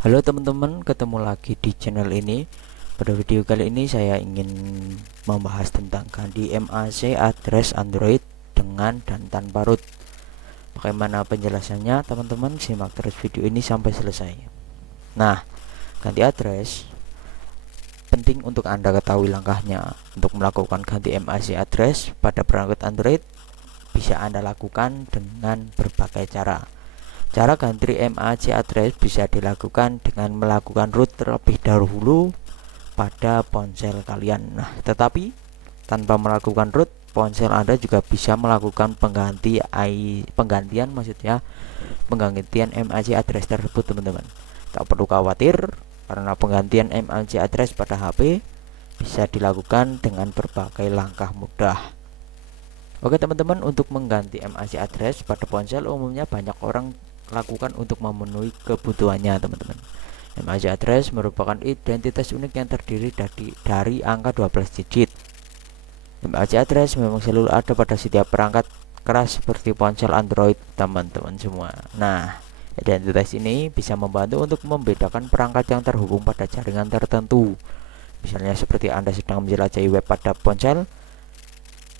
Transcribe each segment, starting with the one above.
Halo teman-teman, ketemu lagi di channel ini. Pada video kali ini saya ingin membahas tentang ganti MAC address Android dengan dan tanpa root. Bagaimana penjelasannya teman-teman? Simak terus video ini sampai selesai. Nah, ganti address penting untuk Anda ketahui langkahnya. Untuk melakukan ganti MAC address pada perangkat Android bisa Anda lakukan dengan berbagai cara. Cara ganti MAC address bisa dilakukan dengan melakukan root terlebih dahulu pada ponsel kalian. Nah, tetapi tanpa melakukan root, ponsel Anda juga bisa melakukan penggantian MAC address tersebut, teman-teman. Tak perlu khawatir karena penggantian MAC address pada HP bisa dilakukan dengan berbagai langkah mudah. Oke teman-teman, untuk mengganti MAC address pada ponsel umumnya banyak orang lakukan untuk memenuhi kebutuhannya, teman-teman. MAC address merupakan identitas unik yang terdiri dari angka 12 digit. MAC address memang selalu ada pada setiap perangkat keras seperti ponsel Android, teman-teman semua. Nah, identitas ini bisa membantu untuk membedakan perangkat yang terhubung pada jaringan tertentu. Misalnya seperti Anda sedang menjelajahi web pada ponsel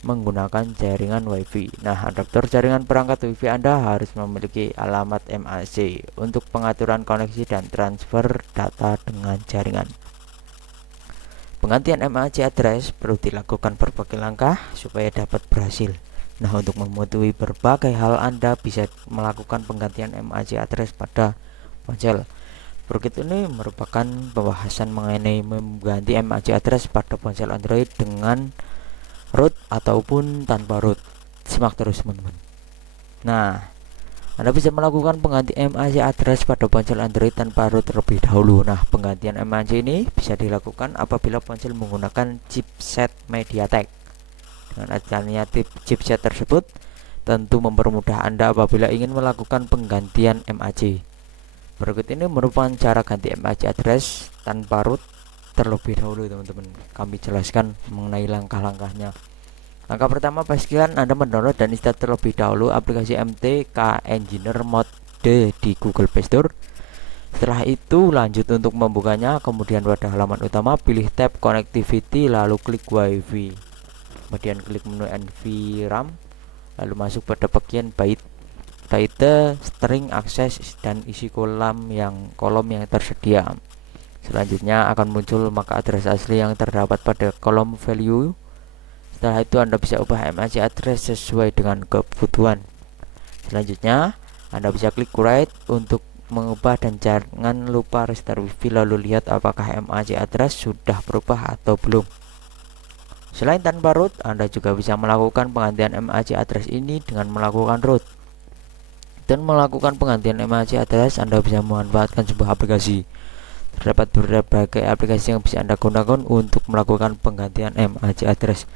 menggunakan jaringan WiFi. Nah, adaptor jaringan perangkat WiFi Anda harus memiliki alamat MAC untuk pengaturan koneksi dan transfer data dengan jaringan. Penggantian MAC address perlu dilakukan berbagai langkah supaya dapat berhasil. Nah, untuk memenuhi berbagai hal Anda bisa melakukan penggantian MAC address pada ponsel. Berikut ini merupakan pembahasan mengenai mengganti MAC address pada ponsel Android dengan root ataupun tanpa root. Simak terus teman-teman. Nah, Anda bisa melakukan pengganti MAC address pada ponsel Android tanpa root terlebih dahulu. Nah, penggantian MAC ini bisa dilakukan apabila ponsel menggunakan chipset MediaTek. Dengan adanya chipset tersebut tentu mempermudah Anda apabila ingin melakukan penggantian MAC. Berikut ini merupakan cara ganti MAC address tanpa root terlebih dahulu, teman-teman. Kami jelaskan mengenai langkah-langkahnya. Langkah pertama, pastikan Anda mendownload dan install terlebih dahulu aplikasi MTK Engineer Mode di Google Play Store. Setelah itu lanjut untuk membukanya, kemudian pada halaman utama pilih tab Connectivity lalu klik WiFi. Kemudian klik menu NVRAM lalu masuk pada bagian byte, string, akses dan isi kolom yang tersedia. Selanjutnya akan muncul maka address asli yang terdapat pada kolom value. Setelah itu Anda bisa ubah MAC address sesuai dengan kebutuhan. Selanjutnya Anda bisa klik write untuk mengubah dan jangan lupa restart WiFi lalu lihat apakah MAC address sudah berubah atau belum. Selain tanpa root, Anda juga bisa melakukan penggantian MAC address ini dengan melakukan root. Dan melakukan penggantian MAC address Anda bisa memanfaatkan sebuah aplikasi. Terdapat berbagai aplikasi yang bisa Anda gunakan untuk melakukan penggantian MAC address.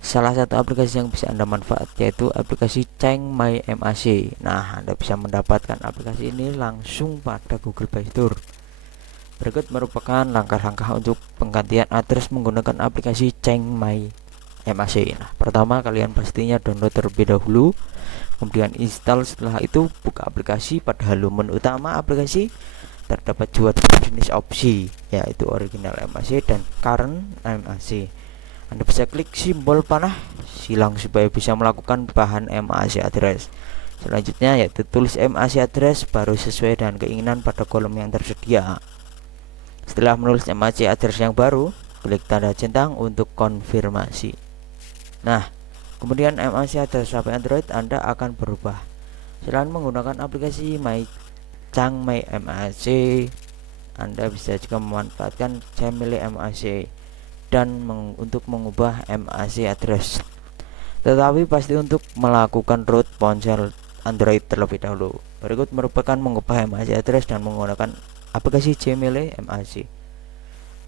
Salah satu aplikasi yang bisa Anda manfaat yaitu aplikasi Change My MAC. Nah, Anda bisa mendapatkan aplikasi ini langsung pada Google Play Store. Berikut merupakan langkah-langkah untuk penggantian address menggunakan aplikasi Change My MAC. Nah, pertama kalian pastinya download terlebih dahulu, kemudian install. Setelah itu buka aplikasi. Pada halaman utama aplikasi terdapat dua jenis opsi, yaitu original MAC dan current MAC. Anda bisa klik simbol panah silang supaya bisa melakukan bahan MAC address. Selanjutnya yaitu tulis MAC address baru sesuai dengan keinginan pada kolom yang tersedia. Setelah menulis MAC address yang baru, klik tanda centang untuk konfirmasi. Nah, kemudian MAC address HP Android Anda akan berubah. Selain menggunakan aplikasi Change My MAC, Anda bisa juga memanfaatkan Family MAC dan untuk mengubah MAC address. Tetapi pasti untuk melakukan root ponsel Android terlebih dahulu. Berikut merupakan mengubah MAC address dan menggunakan aplikasi Family MAC.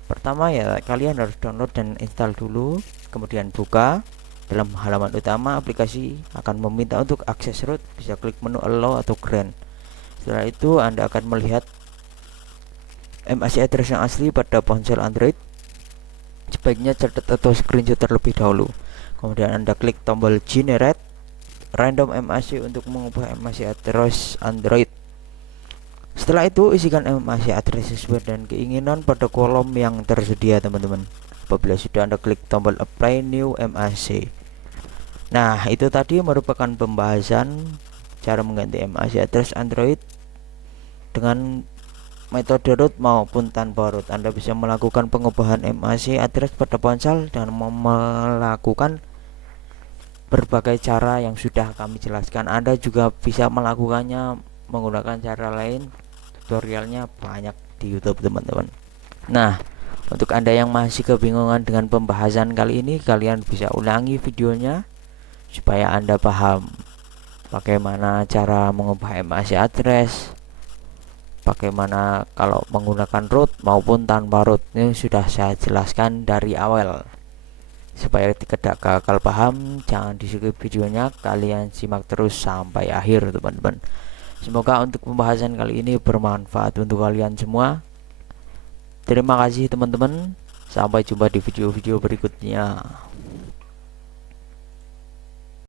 Pertama ya, kalian harus download dan install dulu, kemudian buka. Dalam halaman utama aplikasi akan meminta untuk akses root, bisa klik menu allow atau grant. Setelah itu Anda akan melihat MAC address yang asli pada ponsel Android. Sebaiknya catat atau screenshot terlebih dahulu. Kemudian Anda klik tombol generate random MAC untuk mengubah MAC address Android. Setelah itu isikan MAC address sesuai dengan keinginan pada kolom yang tersedia teman-teman. Apabila sudah Anda klik tombol apply new MAC. Nah, itu tadi merupakan pembahasan cara mengganti MAC address Android dengan metode root maupun tanpa root. Anda bisa melakukan pengubahan MAC address pada ponsel dan melakukan berbagai cara yang sudah kami jelaskan. Anda juga bisa melakukannya menggunakan cara lain. Tutorialnya banyak di YouTube teman-teman. Nah, untuk Anda yang masih kebingungan dengan pembahasan kali ini, kalian bisa ulangi videonya supaya Anda paham bagaimana cara mengubah MAC address, bagaimana kalau menggunakan root maupun tanpa root. Ini sudah saya jelaskan dari awal. Supaya tidak gagal paham, jangan di skip videonya, kalian simak terus sampai akhir teman-teman. Semoga untuk pembahasan kali ini bermanfaat untuk kalian semua. Terima kasih teman-teman. Sampai jumpa di video-video berikutnya.